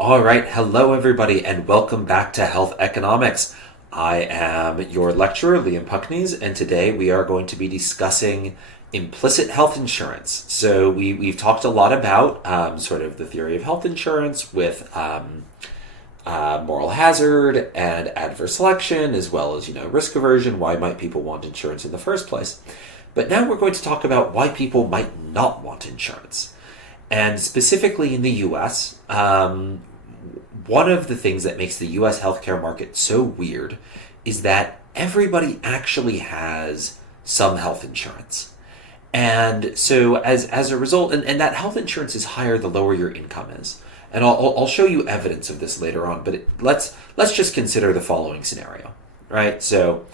All right, hello everybody, and welcome back to Health Economics. I am your lecturer, Liam Puckneys, and today we are going to be discussing implicit health insurance. So we've talked a lot about sort of the theory of health insurance with moral hazard and adverse selection, as well as risk aversion. Why might people want insurance in the first place? But now we're going to talk about why people might not want insurance. And specifically in the U.S., one of the things that makes the U.S. healthcare market so weird is that everybody actually has some health insurance. And so as a result, and that health insurance is higher the lower your income is. And I'll show you evidence of this later on, but let's just consider the following scenario, right? So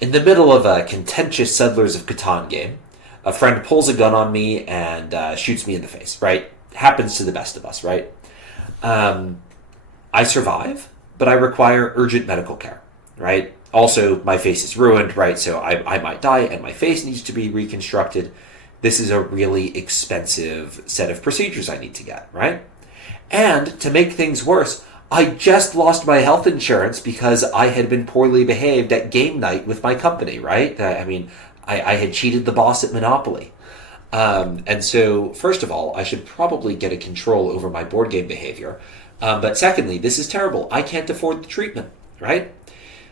in the middle of a contentious Settlers of Catan game, a friend pulls a gun on me and shoots me in the face, right? Happens to the best of us, right? I survive, but I require urgent medical care, right? Also, my face is ruined, right? So I might die and my face needs to be reconstructed. This is a really expensive set of procedures I need to get, right? And to make things worse, I just lost my health insurance because I had been poorly behaved at game night with my company, right? I had cheated the boss at Monopoly. And so, first of all, I should probably get a control over my board game behavior. But secondly, this is terrible. I can't afford the treatment, right?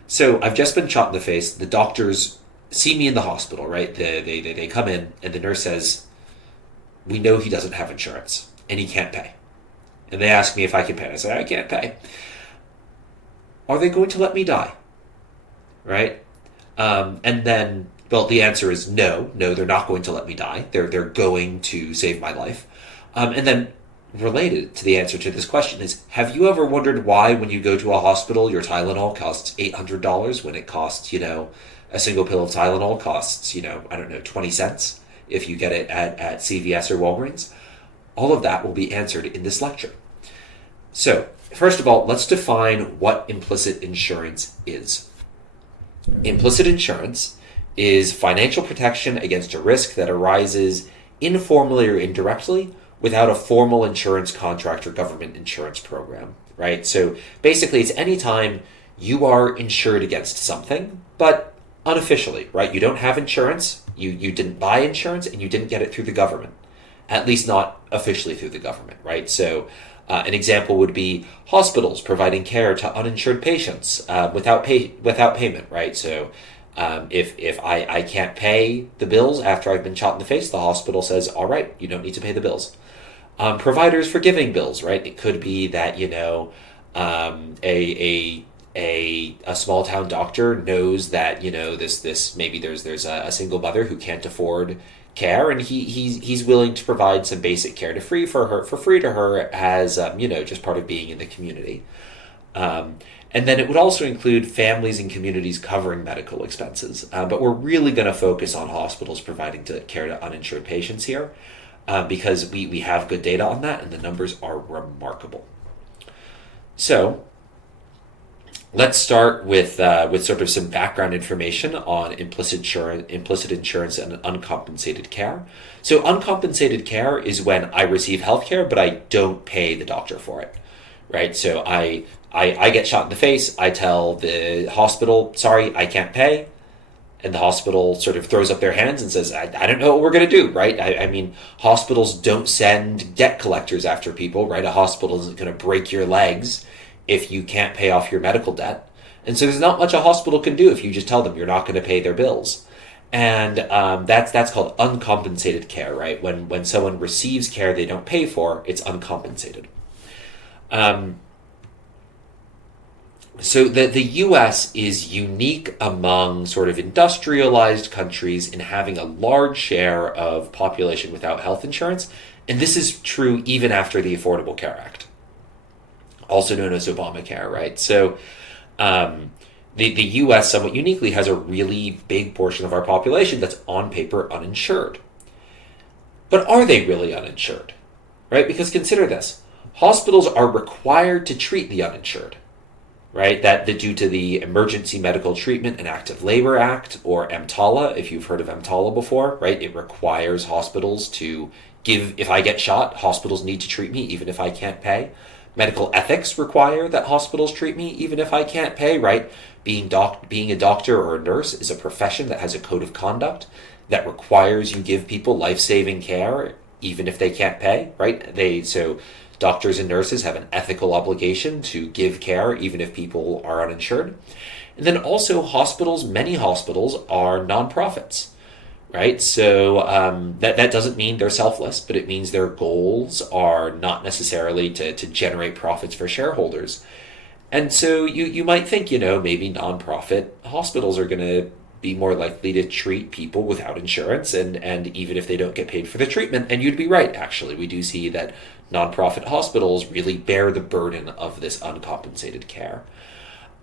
So I've just been shot in the face. The doctors see me in the hospital, right? They come in and the nurse says, we know he doesn't have insurance and he can't pay. And they ask me if I can pay. I say, I can't pay. Are they going to let me die? Right? And then, well, the answer is no, they're not going to let me die. They're going to save my life. And then related to the answer to this question is, have you ever wondered why when you go to a hospital, your Tylenol costs $800 when it costs, a single pill of Tylenol costs, 20 cents if you get it at CVS or Walgreens? All of that will be answered in this lecture. So, first of all, let's define what implicit insurance is. Implicit insurance is financial protection against a risk that arises informally or indirectly without a formal insurance contract or government insurance program, right? So basically, it's any time you are insured against something, but unofficially, right? You don't have insurance, you didn't buy insurance, and you didn't get it through the government, at least not officially through the government, right? So an example would be hospitals providing care to uninsured patients without payment, right? So if I can't pay the bills after I've been shot in the face, the hospital says, all right, you don't need to pay the bills. Providers forgiving bills, right? It could be that, a small town doctor knows that, this maybe there's a single mother who can't afford care, and he's willing to provide some basic care for free to her as, just part of being in the community. And then it would also include families and communities covering medical expenses. But we're really going to focus on hospitals providing care to uninsured patients here because we have good data on that and the numbers are remarkable. So let's start with sort of some background information on implicit insurance and uncompensated care. So uncompensated care is when I receive health care, but I don't pay the doctor for it, right? So I get shot in the face. I tell the hospital, sorry, I can't pay. And the hospital sort of throws up their hands and says, I don't know what we're going to do, right? I mean, hospitals don't send debt collectors after people, right? A hospital isn't going to break your legs if you can't pay off your medical debt. And so there's not much a hospital can do if you just tell them you're not going to pay their bills. And that's called uncompensated care, right? When someone receives care they don't pay for, it's uncompensated. So the U.S. is unique among sort of industrialized countries in having a large share of population without health insurance, and this is true even after the Affordable Care Act, also known as Obamacare, right? So the U.S. somewhat uniquely has a really big portion of our population that's on paper uninsured. But are they really uninsured, right? Because consider this. Hospitals are required to treat the uninsured, right? That due to the Emergency Medical Treatment and Active Labor Act, or EMTALA, if you've heard of EMTALA before, right? It requires hospitals to give, if I get shot, hospitals need to treat me even if I can't pay. Medical ethics require that hospitals treat me even if I can't pay, right? Being a doctor or a nurse is a profession that has a code of conduct that requires you give people life-saving care even if they can't pay, right? So doctors and nurses have an ethical obligation to give care even if people are uninsured. And then also many hospitals are nonprofits, right? So that doesn't mean they're selfless, but it means their goals are not necessarily to generate profits for shareholders. And so you might think, maybe nonprofit hospitals are going to be more likely to treat people without insurance and even if they don't get paid for the treatment. And you'd be right, actually. We do see that nonprofit hospitals really bear the burden of this uncompensated care.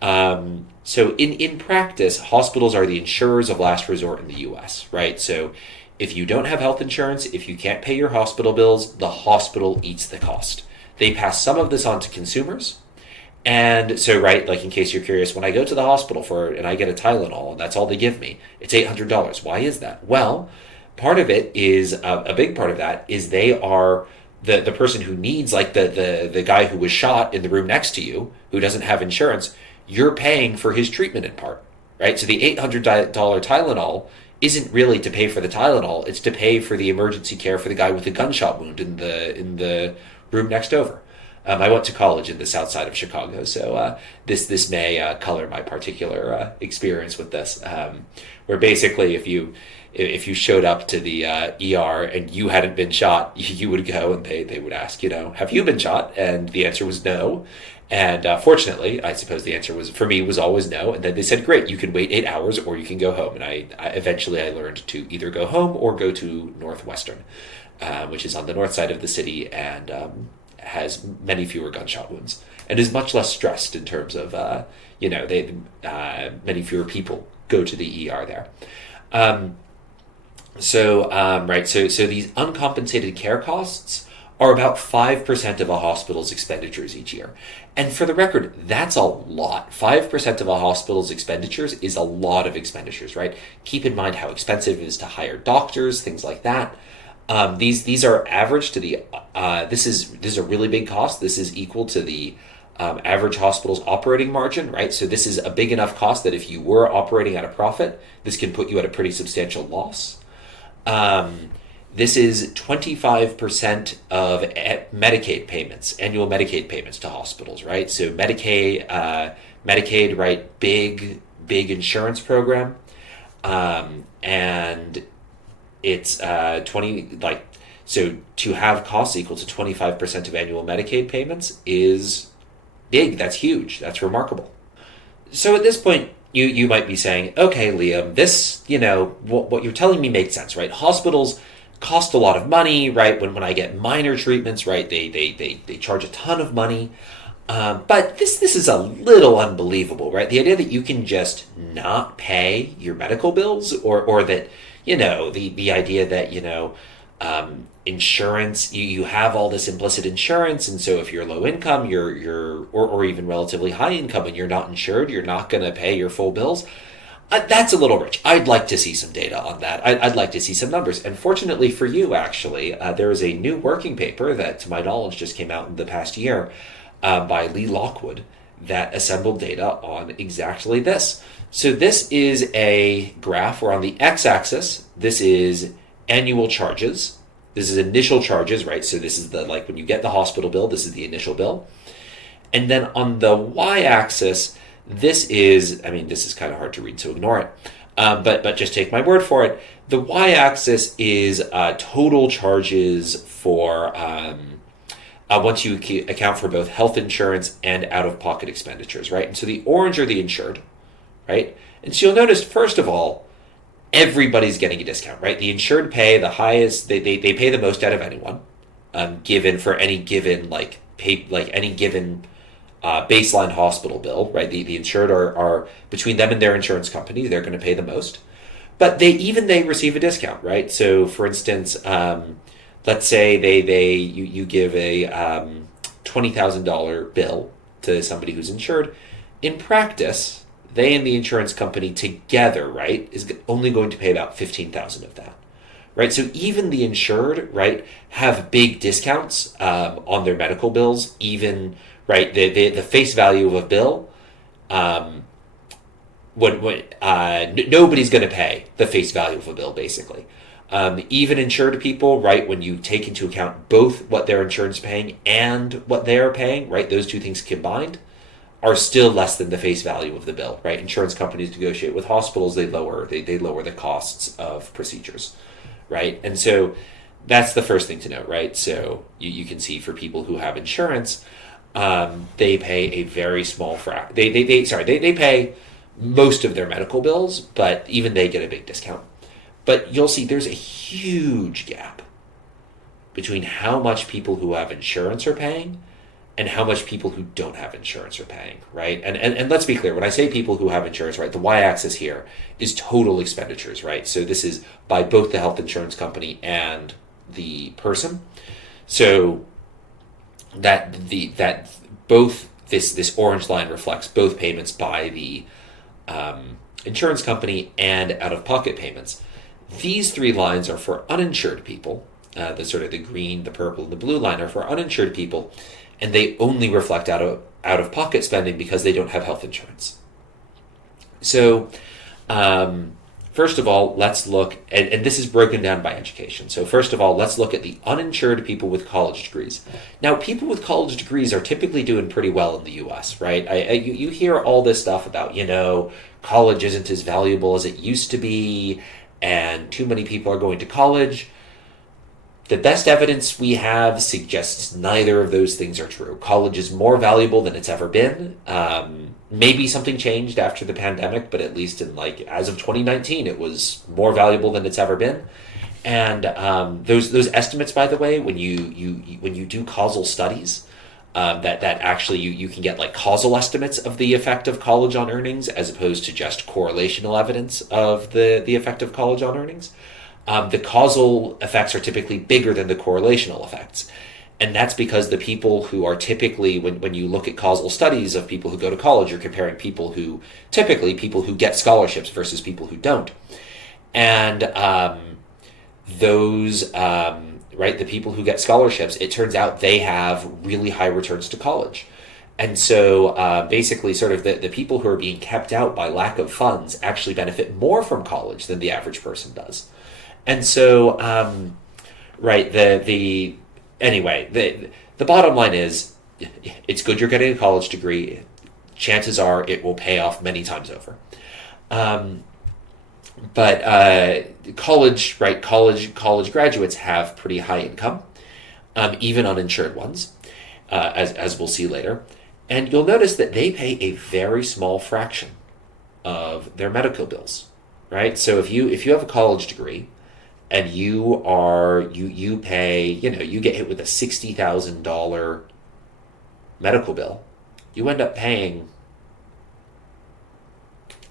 So in practice, hospitals are the insurers of last resort in the U.S., right? So if you don't have health insurance, if you can't pay your hospital bills, the hospital eats the cost. They pass some of this on to consumers. And so, right, like in case you're curious, when I go to the hospital and I get a Tylenol, and that's all they give me, it's $800. Why is that? Well, part of it is, a big part of that is they are the person who needs, like the guy who was shot in the room next to you, who doesn't have insurance, you're paying for his treatment in part, right? So the $800 Tylenol isn't really to pay for the Tylenol, it's to pay for the emergency care for the guy with the gunshot wound in the room next over. I went to college in the south side of Chicago, so this may color my particular experience with this, where basically if you showed up to the ER and you hadn't been shot, you would go and they would ask, have you been shot? And the answer was no. And fortunately, I suppose the answer for me was always no. And then they said, great, you can wait 8 hours or you can go home. And I eventually learned to either go home or go to Northwestern, which is on the north side of the city and has many fewer gunshot wounds and is much less stressed in terms of, many fewer people go to the ER there. So these uncompensated care costs are about 5% of a hospital's expenditures each year. And for the record, that's a lot. 5% of a hospital's expenditures is a lot of expenditures, right? Keep in mind how expensive it is to hire doctors, things like that. These are average to the, this is a really big cost. This is equal to the average hospital's operating margin, right? So this is a big enough cost that if you were operating at a profit, this can put you at a pretty substantial loss. This is 25% of Medicaid payments, annual Medicaid payments to hospitals, right? So Medicaid, right? Big insurance program. And it's so to have costs equal to 25% of annual Medicaid payments is big. That's huge. That's remarkable. So at this point, you might be saying, okay, Liam, this, what you're telling me makes sense, right? Hospitals cost a lot of money, right? When I get minor treatments, right, they charge a ton of money. But this is a little unbelievable, right? The idea that you can just not pay your medical bills or that, the idea that, insurance, you have all this implicit insurance, and so if you're low income, or even relatively high income and you're not insured, you're not going to pay your full bills. That's a little rich. I'd like to see some data on that. I'd like to see some numbers. And fortunately for you, actually, there is a new working paper that, to my knowledge, just came out in the past year by Lee Lockwood that assembled data on exactly this. So this is a graph where on the x-axis, this is annual charges. This is initial charges, right? So this is when you get the hospital bill, this is the initial bill. And then on the y-axis, this is kind of hard to read, so ignore it. But just take my word for it. The y-axis is total charges for once you account for both health insurance and out-of-pocket expenditures, right? And so the orange are the insured, right? And so you'll notice, first of all, everybody's getting a discount, right? The insured pay the highest; they pay the most out of anyone, given for any given baseline hospital bill, right? The insured are between them and their insurance company, they're going to pay the most, but they receive a discount, right? So, for instance, let's say you give a $20,000 bill to somebody who's insured. In practice, they and the insurance company together, right, is only going to pay about $15,000 of that, right? So even the insured, right, have big discounts on their medical bills. Even right, the face value of a bill, nobody's going to pay the face value of a bill, basically. Even insured people, right, when you take into account both what their insurance is paying and what they are paying, right, those two things combined are still less than the face value of the bill, right? Insurance companies negotiate with hospitals, they lower the costs of procedures, right? And so that's the first thing to note, right? So you can see for people who have insurance, they pay a very small they pay most of their medical bills, but even they get a big discount. But you'll see there's a huge gap between how much people who have insurance are paying and how much people who don't have insurance are paying, right? And let's be clear, when I say people who have insurance, right, the y-axis here is total expenditures, right? So this is by both the health insurance company and the person. So that both this orange line reflects both payments by the insurance company and out-of-pocket payments. These three lines are for uninsured people. The green, the purple, and the blue line are for uninsured people, and they only reflect out-of-pocket spending because they don't have health insurance. So, first of all, let's look, and this is broken down by education. So first of all, let's look at the uninsured people with college degrees. Now, people with college degrees are typically doing pretty well in the U.S., right? You hear all this stuff about, college isn't as valuable as it used to be, and too many people are going to college. The best evidence we have suggests neither of those things are true. College is more valuable than it's ever been. Maybe something changed after the pandemic, but at least in as of 2019, it was more valuable than it's ever been. And those estimates, by the way, when you do causal studies, that actually you can get causal estimates of the effect of college on earnings as opposed to just correlational evidence of the effect of college on earnings. The causal effects are typically bigger than the correlational effects. And that's because the people who are typically, when you look at causal studies of people who go to college, you're comparing people who get scholarships versus people who don't. And the people who get scholarships, it turns out they have really high returns to college. And so basically sort of the people who are being kept out by lack of funds actually benefit more from college than the average person does. And so, the bottom line is, it's good you're getting a college degree. Chances are it will pay off many times over. But college graduates have pretty high income, even uninsured ones, as we'll see later. And you'll notice that they pay a very small fraction of their medical bills, right? So if you have a college degree, and you pay, you get hit with a $60,000 medical bill, you end up paying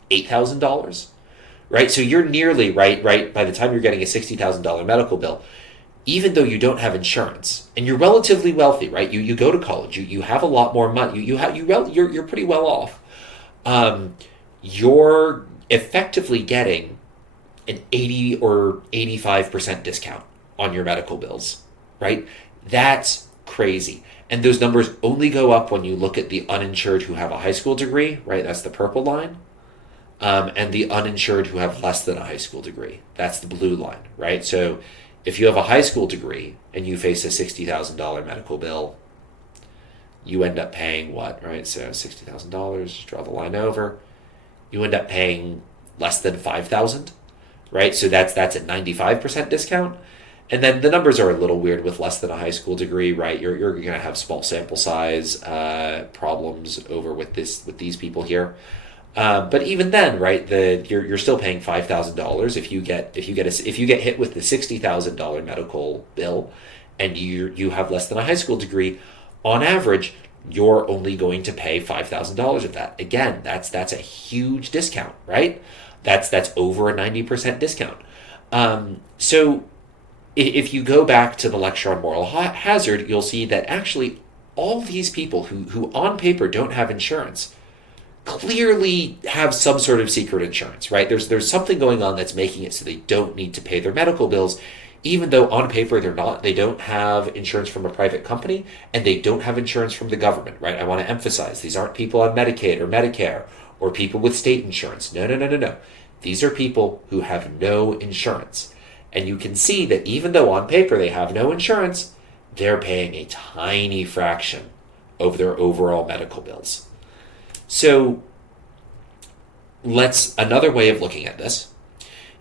$8,000, right? So you're nearly right by the time you're getting a $60,000 medical bill, even though you don't have insurance and you're relatively wealthy, right? You go to college, you have a lot more money, you're pretty well off. You're effectively getting an 80 or 85% discount on your medical bills, right? That's crazy. And those numbers only go up when you look at the uninsured who have a high school degree, right? That's the purple line. And the uninsured who have less than a high school degree. That's the blue line, right? So if you have a high school degree and you face a $60,000 medical bill, you end up paying what, right? So $60,000, just draw the line over. You end up paying less than $5,000. Right, so that's a 95% discount, and then the numbers are a little weird with less than a high school degree, right? You're going to have small sample size problems over with these people here, but even then, right, you're still paying $5,000 if you get hit with the $60,000 medical bill, and you have less than a high school degree. On average, you're only going to pay $5,000 of that. Again, that's a huge discount, right? That's over a 90% discount. So if you go back to the lecture on moral hazard, you'll see that actually all these people who on paper don't have insurance clearly have some sort of secret insurance, right? There's something going on that's making it so they don't need to pay their medical bills, even though on paper they don't have insurance from a private company and they don't have insurance from the government, right? I want to emphasize these aren't people on Medicaid or Medicare or people with state insurance. No. These are people who have no insurance. And you can see that even though on paper they have no insurance, they're paying a tiny fraction of their overall medical bills. So another way of looking at this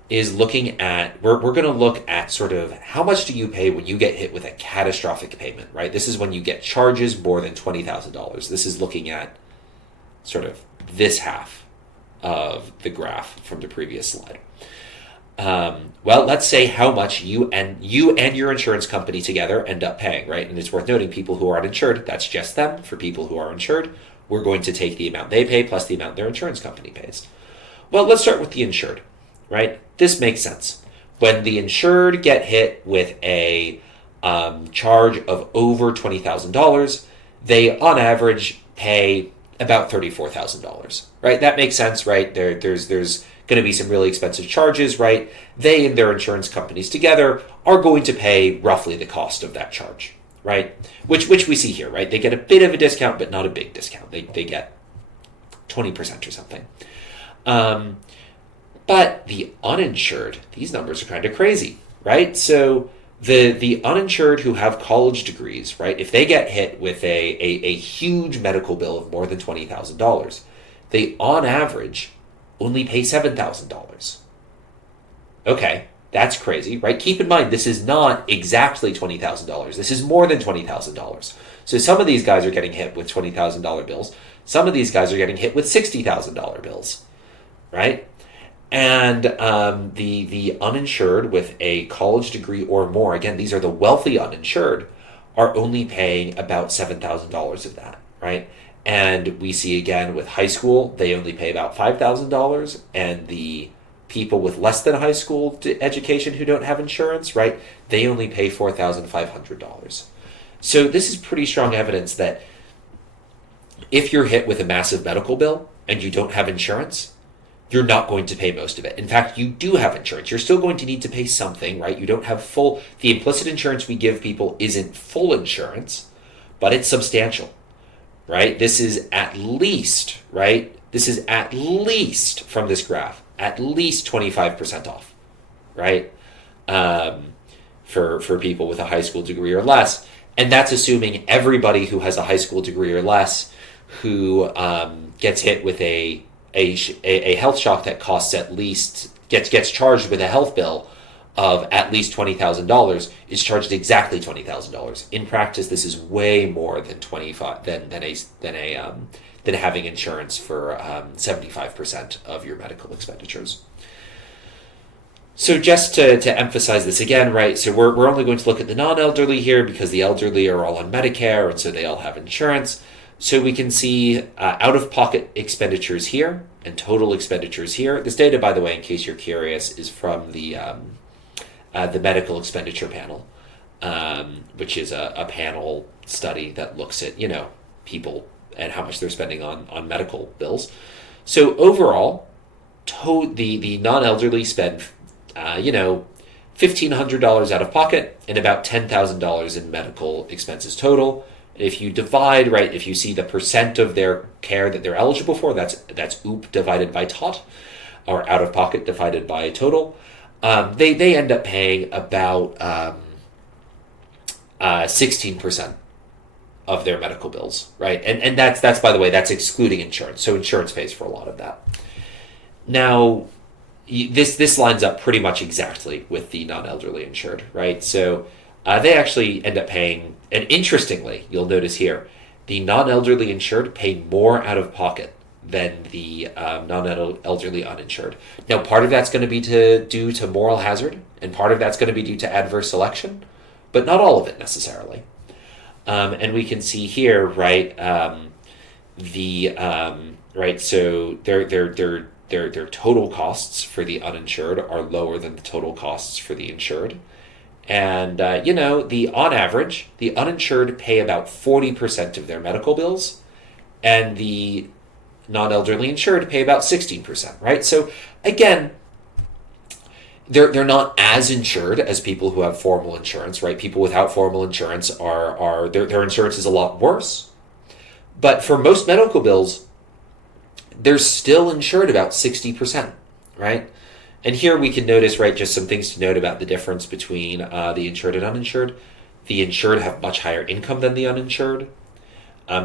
is looking at, we're going to look at sort of how much do you pay when you get hit with a catastrophic payment, right? This is when you get charges more than $20,000. This is looking at sort of this half of the graph from the previous slide. Well, let's say how much you and your insurance company together end up paying, right? And it's worth noting people who are uninsured, that's just them. For people who are insured, we're going to take the amount they pay plus the amount their insurance company pays. Well, let's start with the insured, right? This makes sense. When the insured get hit with a charge of over $20,000, they on average pay about $34,000, right? That makes sense, right? There's going to be some really expensive charges, right? They and their insurance companies together are going to pay roughly the cost of that charge, right? Which we see here, right? They get a bit of a discount, but not a big discount. They get 20% or something. But the uninsured, these numbers are kind of crazy, right? So the uninsured who have college degrees, right? If they get hit with a huge medical bill of more than $20,000, they on average only pay $7,000. Okay, that's crazy, right? Keep in mind, this is not exactly $20,000. This is more than $20,000. So some of these guys are getting hit with $20,000 bills. Some of these guys are getting hit with $60,000 bills, right? And the uninsured with a college degree or more, again, these are the wealthy uninsured, are only paying about $7,000 of that, right? And we see again with high school, they only pay about $5,000, and the people with less than high school education who don't have insurance, right, they only pay $4,500. So this is pretty strong evidence that if you're hit with a massive medical bill and you don't have insurance, you're not going to pay most of it. In fact, you do have insurance. You're still going to need to pay something, right? You don't have the implicit insurance we give people isn't full insurance, but it's substantial, right? This is at least, right? This is at least, from this graph, at least 25% off, right? For people with a high school degree or less. And that's assuming everybody who has a high school degree or less who gets hit with a health shock that costs at least, gets charged with a health bill of at least $20,000 is charged exactly $20,000. In practice, this is way more than than having insurance for 75% of your medical expenditures. So just to emphasize this again, right? So we're only going to look at the non-elderly here because the elderly are all on Medicare, and so they all have insurance. So we can see out-of-pocket expenditures here and total expenditures here. This data, by the way, in case you're curious, is from the medical expenditure panel, which is a panel study that looks at, people and how much they're spending on medical bills. So overall, the non-elderly spend, $1,500 out of pocket and about $10,000 in medical expenses total. If you divide, right, if you see the percent of their care that they're eligible for, that's OOP divided by TOT, or out of pocket divided by total, they end up paying about 16% of their medical bills, right? And that's by the way, that's excluding insurance. So insurance pays for a lot of that. Now, this lines up pretty much exactly with the non-elderly insured, right? So they actually end up paying, and interestingly, you'll notice here, the non-elderly insured pay more out of pocket than the non-elderly uninsured. Now, part of that's going to be due to moral hazard, and part of that's going to be due to adverse selection, but not all of it necessarily. And we can see here, right, so their total costs for the uninsured are lower than the total costs for the insured. And, on average, the uninsured pay about 40% of their medical bills, and the non-elderly insured pay about 16%, right? So again, they're not as insured as people who have formal insurance, right? People without formal insurance are their insurance is a lot worse. But for most medical bills, they're still insured about 60%, right? And here we can notice, right, just some things to note about the difference between the insured and uninsured. The insured have much higher income than the uninsured.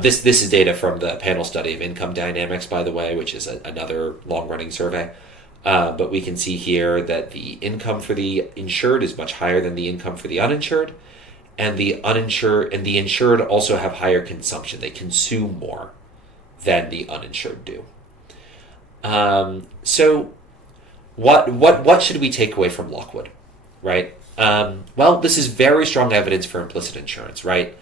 This is data from the panel study of income dynamics, by the way, which is another long-running survey. But we can see here that the income for the insured is much higher than the income for the uninsured, and the insured also have higher consumption. They consume more than the uninsured do. So what should we take away from Lockwood, right? Well, this is very strong evidence for implicit insurance, right?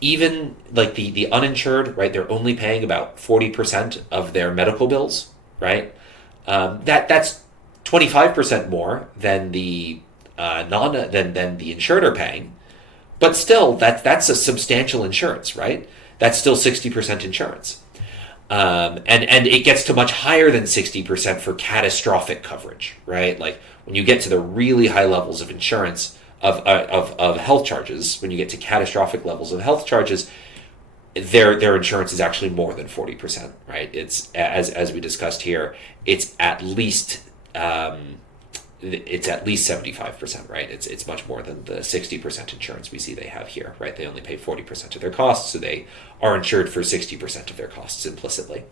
Even like the uninsured, right? They're only paying about 40% of their medical bills, right? That's 25% more than the than the insured are paying, but still that's a substantial insurance, right? That's still 60% insurance, and it gets to much higher than 60% for catastrophic coverage, right? Like when you get to the really high levels of insurance of health charges, when you get to catastrophic levels of health charges, their insurance is actually more than 40%, right? It's as we discussed here, it's at least 75%, right? It's much more than the 60% insurance we see they have here, right? They only pay 40% of their costs, so they are insured for 60% of their costs implicitly.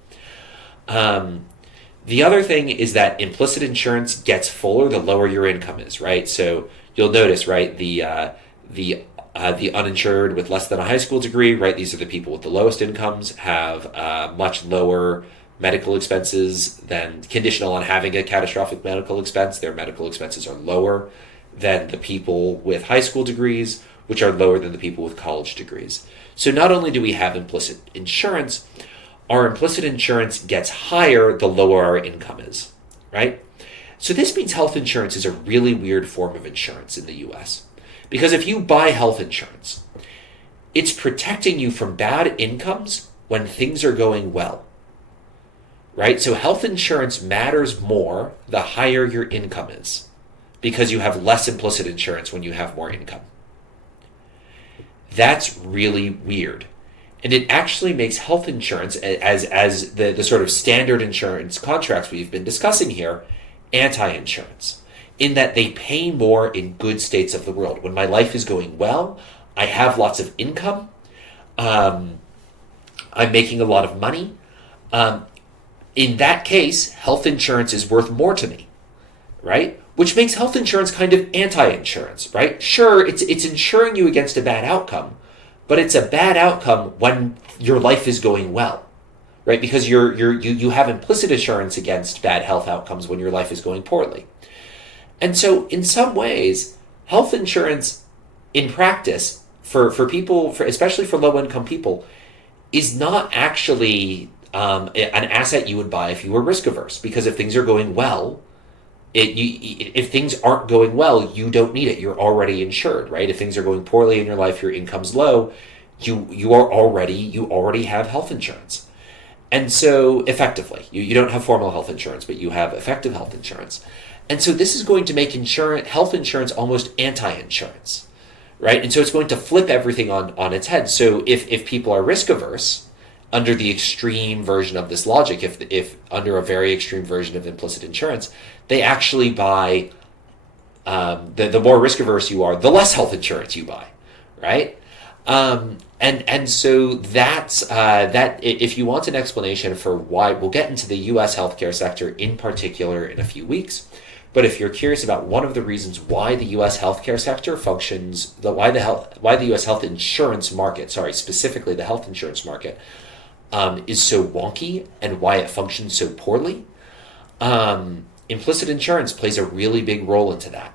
The other thing is that implicit insurance gets fuller the lower your income is, right? So you'll notice, right, the uninsured with less than a high school degree, right? These are the people with the lowest incomes, have much lower medical expenses than conditional on having a catastrophic medical expense. Their medical expenses are lower than the people with high school degrees, which are lower than the people with college degrees. So not only do we have implicit insurance, our implicit insurance gets higher the lower our income is, right? So this means health insurance is a really weird form of insurance in the US. Because if you buy health insurance, it's protecting you from bad incomes when things are going well, right? So health insurance matters more the higher your income is, because you have less implicit insurance when you have more income. That's really weird. And it actually makes health insurance, as the sort of standard insurance contracts we've been discussing here, anti-insurance, in that they pay more in good states of the world. When my life is going well, I have lots of income, I'm making a lot of money. In that case, health insurance is worth more to me, right? Which makes health insurance kind of anti-insurance, right? Sure, it's insuring you against a bad outcome, but it's a bad outcome when your life is going well, right? Because you have implicit assurance against bad health outcomes when your life is going poorly. And so in some ways, health insurance in practice for people, especially for low-income people, is not actually an asset you would buy if you were risk-averse. Because if things are going well, if things aren't going well, you don't need it. You're already insured, right? If things are going poorly in your life, your income's low, you already have health insurance. And so effectively, you don't have formal health insurance, but you have effective health insurance. And so this is going to make health insurance almost anti-insurance, right? And so it's going to flip everything on its head. So if people are risk averse under the extreme version of this logic, if under a very extreme version of implicit insurance, they actually buy, the more risk averse you are, the less health insurance you buy, right? And so that's that. If you want an explanation for why, we'll get into the U.S. healthcare sector in particular in a few weeks. But if you're curious about one of the reasons why the U.S. healthcare sector functions, why the U.S. health insurance market, specifically the health insurance market, is so wonky and why it functions so poorly, implicit insurance plays a really big role into that.